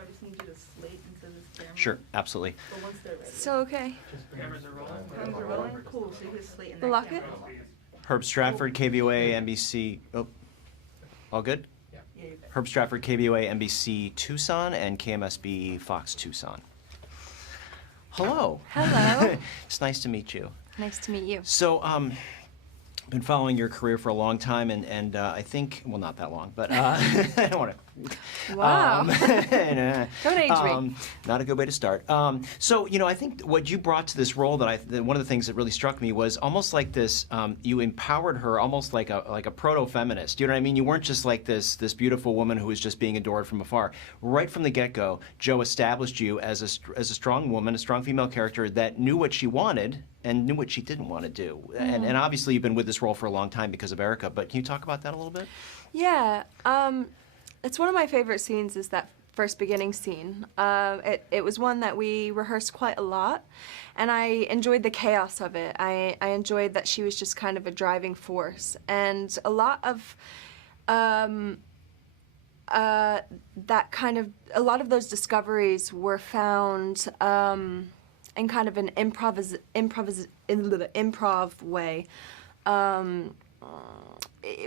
I just need you to slate into this camera. Sure, absolutely. But once they're ready. So, okay. Cameras are rolling? Cool, so you can slate in The that locket? camera. Herb Stratford, KVOA, NBC. Oh, all good? Yeah, you're good. Herb Stratford, KVOA, NBC Tucson, and KMSB Fox Tucson. Hello. Hello. It's nice to meet you. Nice to meet you. So, been following your career for a long time, and I think, well, not that long, but I don't want to. Wow. Don't age me. Not a good way to start. So, you know, I think what you brought to this role that one of the things that really struck me was almost like this. You empowered her almost like a proto-feminist. You know what I mean? You weren't just like this beautiful woman who was just being adored from afar. Right from the get-go, Joe established you as a strong woman, a strong female character that knew what she wanted and knew what she didn't want to do. Mm-hmm. And obviously you've been with this role for a long time because of Erica, but can you talk about that a little bit? Yeah. It's one of my favorite scenes is that first beginning scene. It was one that we rehearsed quite a lot, and I enjoyed the chaos of it. I enjoyed that she was just kind of a driving force, and a lot of those discoveries were found in kind of an improv way.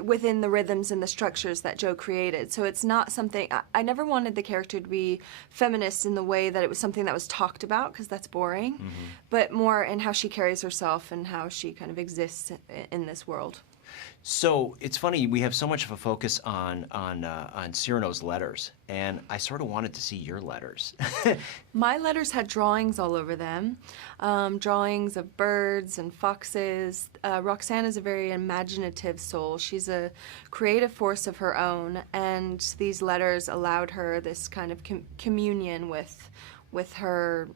Within the rhythms and the structures that Joe created. So it's not something, I never wanted the character to be feminist in the way that it was something that was talked about, because that's boring, but more in how she carries herself and how she kind of exists in this world. So it's funny, we have so much of a focus on Cyrano's letters, and I sort of wanted to see your letters. My letters had drawings all over them, drawings of birds and foxes. Roxanne is a very imaginative soul. She's a creative force of her own, and these letters allowed her this kind of communion with her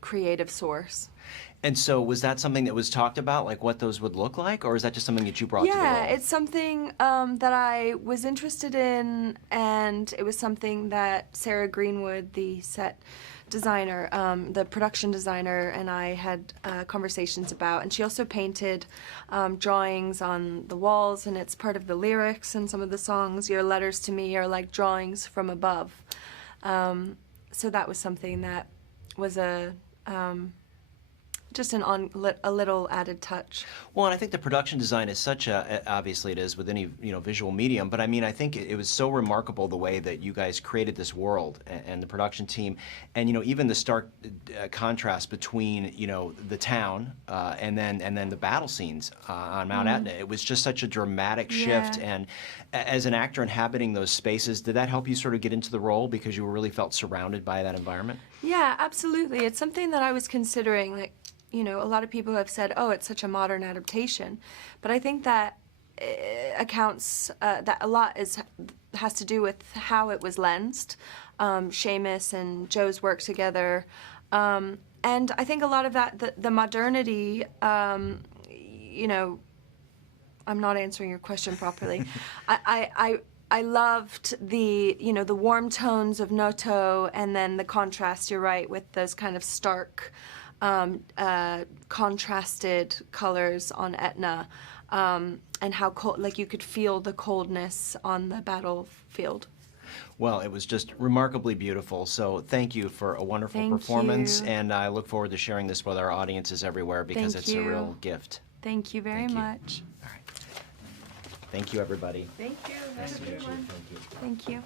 creative source. And so was that something that was talked about, like what those would look like, or is that just something that you brought to the role? Yeah, it's something that I was interested in, and it was something that Sarah Greenwood, the set designer, the production designer, and I had conversations about. And she also painted drawings on the walls, and it's part of the lyrics and some of the songs. Your letters to me are like drawings from above. So that was something that was just a little added touch. Well, and I think the production design is such obviously it is with any visual medium, but I mean I think it was so remarkable the way that you guys created this world and the production team, and even the stark contrast between the town and then the battle scenes on Mount Etna. It was just such a dramatic shift, and as an actor inhabiting those spaces, did that help you sort of get into the role because you really felt surrounded by that environment? Yeah, absolutely. It's something that I was considering, like. A lot of people have said, oh, it's such a modern adaptation. But I think that accounts, that a lot has to do with how it was lensed, Seamus and Joe's work together. And I think a lot of that, the modernity, I'm not answering your question properly. I loved the warm tones of Noto, and then the contrast, you're right, with those kind of stark, contrasted colors on Etna, and how cold, like you could feel the coldness on the battlefield. Well, it was just remarkably beautiful, so thank you for a wonderful performance, and I look forward to sharing this with our audiences everywhere because it's a real gift. Thank you very much. All right. Thank you, everybody. Thank you. Nice to meet you. Thank you.